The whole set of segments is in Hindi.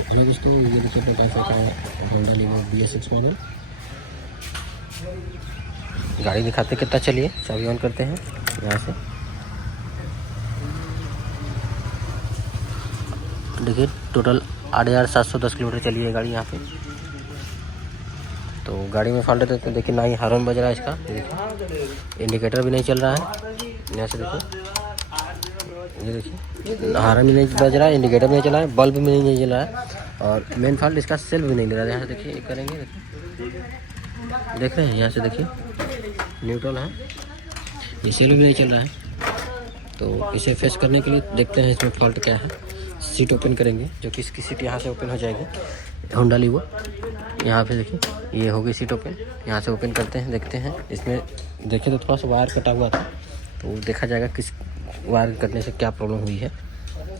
हेलो दोस्तों, ये देखिए अपने पास का होंडा लीवो BS6 मॉडल। गाड़ी दिखाते कितना चलिए, चाबी ऑन करते हैं यहाँ से। देखिए टोटल 8,710 किलोमीटर चली है गाड़ी यहाँ पे। तो गाड़ी में फॉल्ट देते देखिए, ना ही हॉर्न बज रहा है इसका, देखिए इंडिकेटर भी नहीं चल रहा है। यहाँ से देखिए, ये देखिए हॉर्न भी नहीं बज रहा है, इंडिकेटर भी नहीं चल रहा है, बल्ब भी नहीं जल रहा है, और मेन फॉल्ट इसका सेल्फ भी नहीं ले रहा है। यहाँ से देखिए करेंगे, देखिए देख रहे हैं, यहाँ से देखिए न्यूट्रल है, ये सेल्फ भी नहीं चल रहा है। तो इसे फेस करने के लिए देखते हैं इसमें फॉल्ट क्या है। सीट ओपन करेंगे, जो कि इसकी सीट यहाँ से ओपन हो जाएगी होंडा लीवो। यहाँ पे देखिए ये होगी सीट ओपन, यहाँ से ओपन करते हैं, देखते हैं इसमें। देखिए तो थोड़ा सा वायर कटा हुआ था, तो देखा जाएगा किस वायर कटने से क्या प्रॉब्लम हुई है।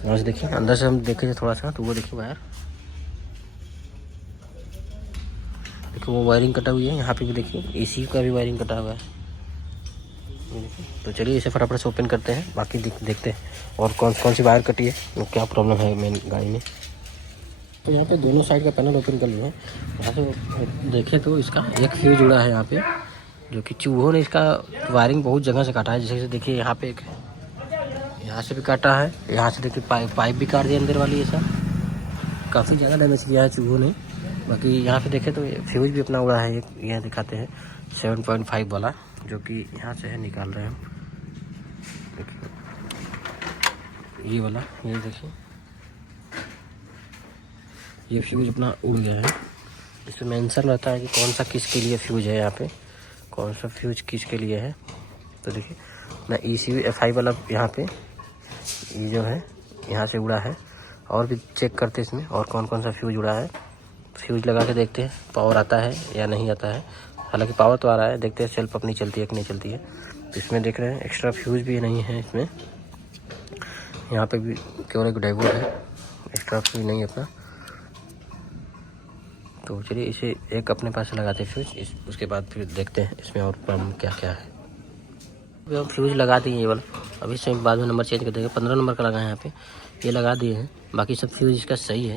यहाँ से देखिए अंदर से हम देखेंगे थोड़ा सा, तो वो देखिए वायर, देखिए वो वायरिंग कटा हुई है। यहाँ पे भी देखिए AC का भी वायरिंग कटा हुआ है। तो चलिए इसे फटाफट से ओपन करते हैं, बाकी देखते हैं और कौन सी वायर कटी है, तो क्या प्रॉब्लम है मेन गाड़ी में। तो यहाँ पे दोनों साइड का पैनल ओपन कर लिया है। यहाँ से देखें तो इसका एक फ्यूज जुड़ा है यहाँ पे, जो कि चूहों ने इसका वायरिंग बहुत जगह से काटा है। जैसे देखिए यहाँ पे एक, यहाँ से भी काटा है, यहाँ से देखिए पाइप भी काट दिया अंदर वाली, ऐसा काफ़ी ज़्यादा डैमेज किया है चूहों ने। बाकी यहाँ पे देखें तो फ्यूज भी अपना उड़ा है एक, यहाँ दिखाते हैं 7.5 वाला, जो कि यहाँ से है, निकाल रहे हैं हम। देखिए ये वाला, ये देखिए ये फ्यूज अपना उड़ गया है। इसमें मेंशन रहता है कि कौन सा किसके लिए फ्यूज है, यहाँ पे कौन सा फ्यूज किसके लिए है। तो देखिए ना ECU FI वाला यहाँ पे ये जो है यहाँ से उड़ा है। और भी चेक करते हैं इसमें और कौन सा फ्यूज उड़ा है। फ्यूज लगा के देखते हैं पावर आता है या नहीं आता है। हालांकि पावर तो आ रहा है, देखते हैं सेल्फ अपनी चलती है कि नहीं चलती है। तो इसमें देख रहे हैं एक्स्ट्रा फ्यूज भी नहीं है इसमें, यहाँ पे भी केवल एक डाइवोड है, एक्स्ट्रा फ्यूज नहीं है अपना। तो चलिए इसे एक अपने पास लगाते हैं फ्यूज, उसके बाद फिर देखते हैं इसमें और प्रॉब्लम क्या क्या है। अभी हम फ्यूज लगा दिए ये वाला, अभी से बाद में नंबर चेंज कर देंगे। 15 नंबर का लगा है यहाँ पे, ये लगा दिए हैं। बाकी सब फ्यूज इसका सही है,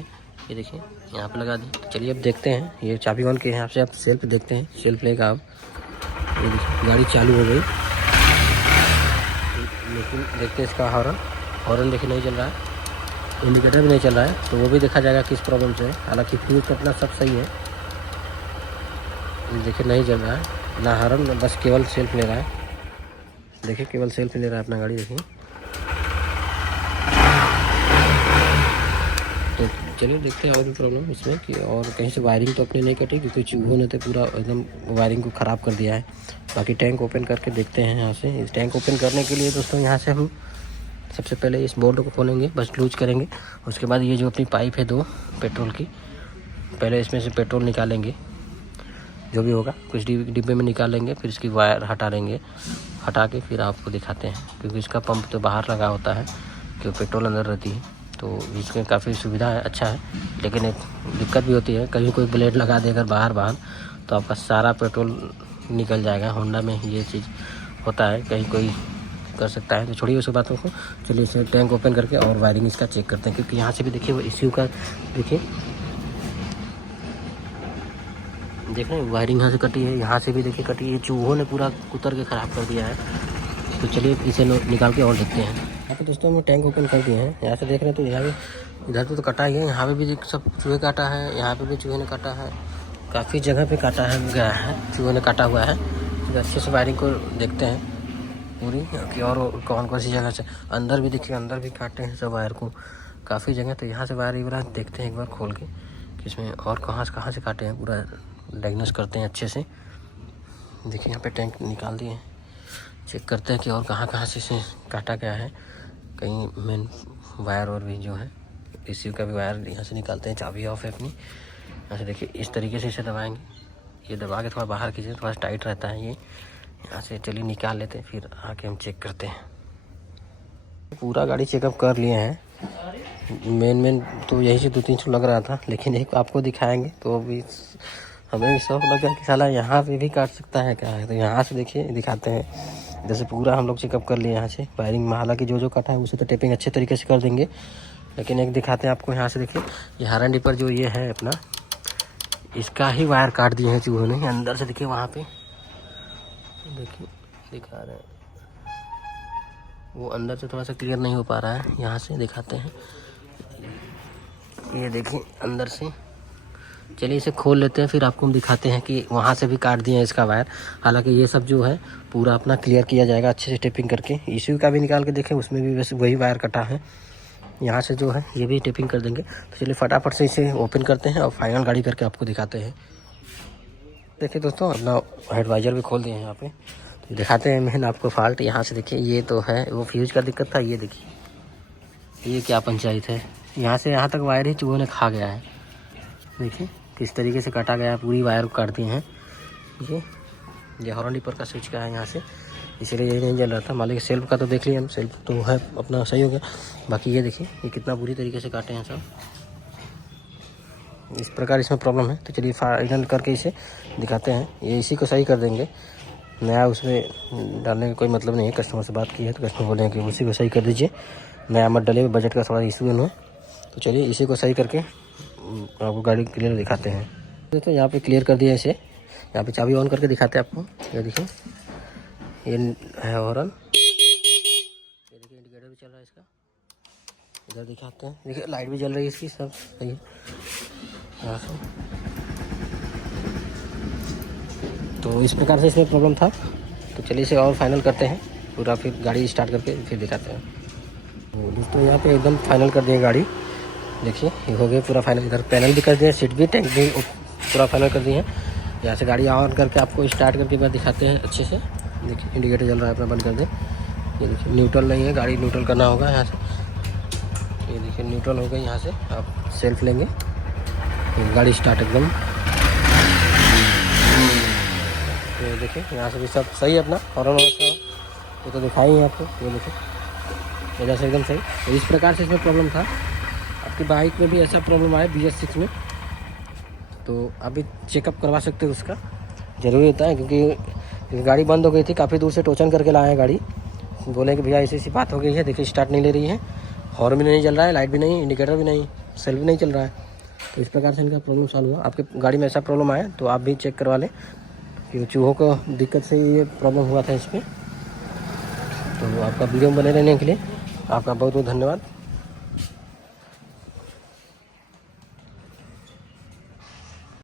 ये देखिए यहाँ पे लगा दिए। चलिए अब देखते हैं, ये चाबी ऑन के यहाँ से आप सेल्फ देखते हैं, सेल्फ लेगा आप। ये देखिए गाड़ी चालू हो गई, लेकिन देखते हैं इसका हॉर्न देखिए नहीं चल रहा है, इंडिकेटर भी नहीं चल रहा है। तो वो भी देखा जाएगा किस प्रॉब्लम से है। हालांकि फ्यूज तो अपना सब सही है, देखिए नहीं चल रहा है ना हॉर्न, बस केवल सेल्फ ले रहा है। देखिए केवल सेल्फ ले रहा है अपना गाड़ी, देखिए। तो चलिए देखते हैं और भी प्रॉब्लम इसमें कि और कहीं से वायरिंग तो अपनी नहीं कटी, क्योंकि चूहों ने तो पूरा एकदम वायरिंग को ख़राब कर दिया है। बाकी टैंक ओपन करके देखते हैं यहाँ से। इस टैंक ओपन करने के लिए दोस्तों यहाँ से हम सबसे पहले इस बोल्ट को खोलेंगे, बस लूज करेंगे। उसके बाद ये जो अपनी पाइप है 2 पेट्रोल की, पहले इसमें से पेट्रोल निकालेंगे, जो भी होगा कुछ डिब्बे में निकालेंगे, फिर इसकी वायर हटा लेंगे। हटा के फिर आपको दिखाते हैं, क्योंकि इसका पंप तो बाहर लगा होता है, क्योंकि पेट्रोल अंदर रहती है। तो इसमें काफ़ी सुविधा है, अच्छा है। लेकिन एक दिक्कत भी होती है, कहीं कोई ब्लेड लगा देकर बाहर तो आपका सारा पेट्रोल निकल जाएगा। होंडा में ये चीज़ होता है, कहीं कोई कर सकता है। तो छोड़िए उस बातों को, चलिए इसे टैंक ओपन करके और वायरिंग इसका चेक करते हैं। क्योंकि यहाँ से भी देखिए वो ECU का देखिए, देख रहे हैं वायरिंग यहाँ से कटी है, यहाँ से भी देखिए कटी है। चूहों ने पूरा कुतर के ख़राब कर दिया है। तो चलिए इसे निकाल के और देखते हैं। यहाँ पे दोस्तों हम टैंक ओपन कर दिए हैं। यहाँ से देख रहे हैं तो यहाँ पे इधर पे तो कटा ही है, यहाँ पे भी सब चूहे काटा है, यहाँ पे भी चूहे ने काटा है, काफ़ी जगह पे काटा है गया है, चूहे ने काटा हुआ है। तो अच्छे से वायरिंग को देखते हैं पूरी, कि और कौन सी जगह से। अंदर भी देखिए, अंदर भी काटे हैं सब वायर को काफ़ी जगह। तो यहाँ से वायर देखते हैं एक बार खोल के कि इसमें और कहाँ से काटे हैं, पूरा डायग्नोस करते हैं अच्छे से। देखिए यहाँ पे टैंक निकाल दिए हैं, चेक करते हैं कि और कहाँ से इसे काटा गया है। कहीं मेन वायर और भी जो है ECU का भी वायर यहाँ से निकालते हैं। चाबी ऑफ है अपनी। यहाँ से देखिए इस तरीके से इसे दबाएंगे, ये दबा के थोड़ा बाहर कीजिए, थोड़ा टाइट रहता है ये। यहाँ से चलिए निकाल लेते हैं, फिर आके हम चेक करते हैं। पूरा गाड़ी चेकअप कर लिए हैं, मेन तो यही से 2-3 लग रहा था, लेकिन एक आपको दिखाएंगे तो अभी हमें भी शौक लगा कि साला यहाँ पे भी काट सकता है क्या है। तो यहाँ से देखिए दिखाते हैं, जैसे पूरा हम लोग चेकअप कर लिए यहाँ से वायरिंग में। हालांकि जो काटा है उसे तो टेपिंग अच्छे तरीके से कर देंगे, लेकिन एक दिखाते हैं आपको यहाँ से। देखिए ये हारंडी पर जो ये है अपना, इसका ही वायर काट दिए हैं चूहों ने अंदर से। देखिए वहाँ पे देखिए दिखा रहे हैं, वो अंदर से थोड़ा सा क्लियर नहीं हो पा रहा है, यहाँ से दिखाते हैं। ये देखिए अंदर से। चलिए इसे खोल लेते हैं, फिर आपको हम दिखाते हैं कि वहाँ से भी काट दिए हैं इसका वायर। हालांकि ये सब जो है पूरा अपना क्लियर किया जाएगा अच्छे से टेपिंग करके। इसी का भी निकाल के देखें, उसमें भी वैसे वही वायर कटा है। यहाँ से जो है ये भी टेपिंग कर देंगे। तो चलिए फटाफट से इसे ओपन करते हैं और फाइनल गाड़ी करके आपको दिखाते हैं। देखिए दोस्तों अपना हेडवाइजर भी खोल दिए हैं यहाँ पे, तो दिखाते हैं मेन आपको फॉल्ट। यहाँ से देखिए ये तो है वो फ्यूज का दिक्कत था। ये देखिए ये क्या पंचायत है, यहाँ से यहाँ तक वायर ही चूहों ने खा गया है। देखिए किस तरीके से काटा गया है, पूरी वायर को काट दिए हैं। ये हॉर्न डिपर का स्विच का है यहाँ से, इसीलिए यही नहीं जल रहा था। मान लीजिए सेल्फ का तो देख लिया हम, सेल्फ तो है अपना सही हो गया। बाकी ये देखिए ये कितना बुरी तरीके से काटे हैं सब, इस प्रकार इसमें प्रॉब्लम है। तो चलिए फाइनल करके इसे दिखाते हैं। ये इसी को सही कर देंगे, नया उसमें डालने का कोई मतलब नहीं है। कस्टमर से बात की है तो कस्टमर बोले कि उसी को सही कर दीजिए, नया मत डालिए, बजट का थोड़ा इशू है ना। तो चलिए इसी को सही करके आपको गाड़ी क्लियर दिखाते हैं। तो यहाँ पे क्लियर कर दिया इसे, यहाँ पे चाबी ऑन करके दिखाते हैं आपको। ये देखिए ये है हॉर्न, ये देखिए इंडिकेटर भी चल रहा है इसका। इधर दिखाते हैं, देखिए लाइट भी जल रही है इसकी, सब सही है यहाँ से। तो इस प्रकार से इसमें प्रॉब्लम था। तो चलिए इसे और फाइनल करते हैं पूरा, फिर गाड़ी स्टार्ट करके फिर दिखाते हैं। तो दोस्तों यहाँ पे एकदम फाइनल कर दिए गाड़ी। देखिए ये हो गया पूरा फाइनल, इधर पैनल भी कर दिए, सीट भी, टैंक भी पूरा फाइनल कर दिए हैं। यहाँ से गाड़ी ऑन करके आपको स्टार्ट करके बाद दिखाते हैं अच्छे से। देखिए इंडिकेटर जल रहा है, अपना बंद कर दें। ये देखिए न्यूट्रल नहीं है, गाड़ी न्यूट्रल करना होगा यहाँ से। ये देखिए न्यूट्रल हो गई, यहाँ से आप सेल्फ लेंगे, गाड़ी स्टार्ट एकदम। ये देखिए यहाँ से भी सब सही है अपना, हॉर्न ये तो दिखाई है आपको। ये देखिए इधर से एकदम सही। तो इस प्रकार से इसमें प्रॉब्लम था। आपकी बाइक में भी ऐसा प्रॉब्लम आया BS6 में, तो अभी चेकअप करवा सकते हो, उसका ज़रूरी होता है। क्योंकि गाड़ी बंद हो गई थी, काफ़ी दूर से टोचन करके लाए हैं गाड़ी। बोले कि भैया ऐसी बात हो गई है, देखिए स्टार्ट नहीं ले रही है, हॉर्न भी नहीं जल रहा है, लाइट भी नहीं, इंडिकेटर भी नहीं, सेल्फ भी नहीं चल रहा है। तो इस प्रकार से इनका प्रॉब्लम सॉल्व हुआ। आपके गाड़ी में ऐसा प्रॉब्लम आया तो आप भी चेक करवा लें, क्योंकि चूहों को दिक्कत से ये प्रॉब्लम हुआ था इसमें। तो आपका वीडियो में बने रहने के लिए आपका बहुत बहुत धन्यवाद।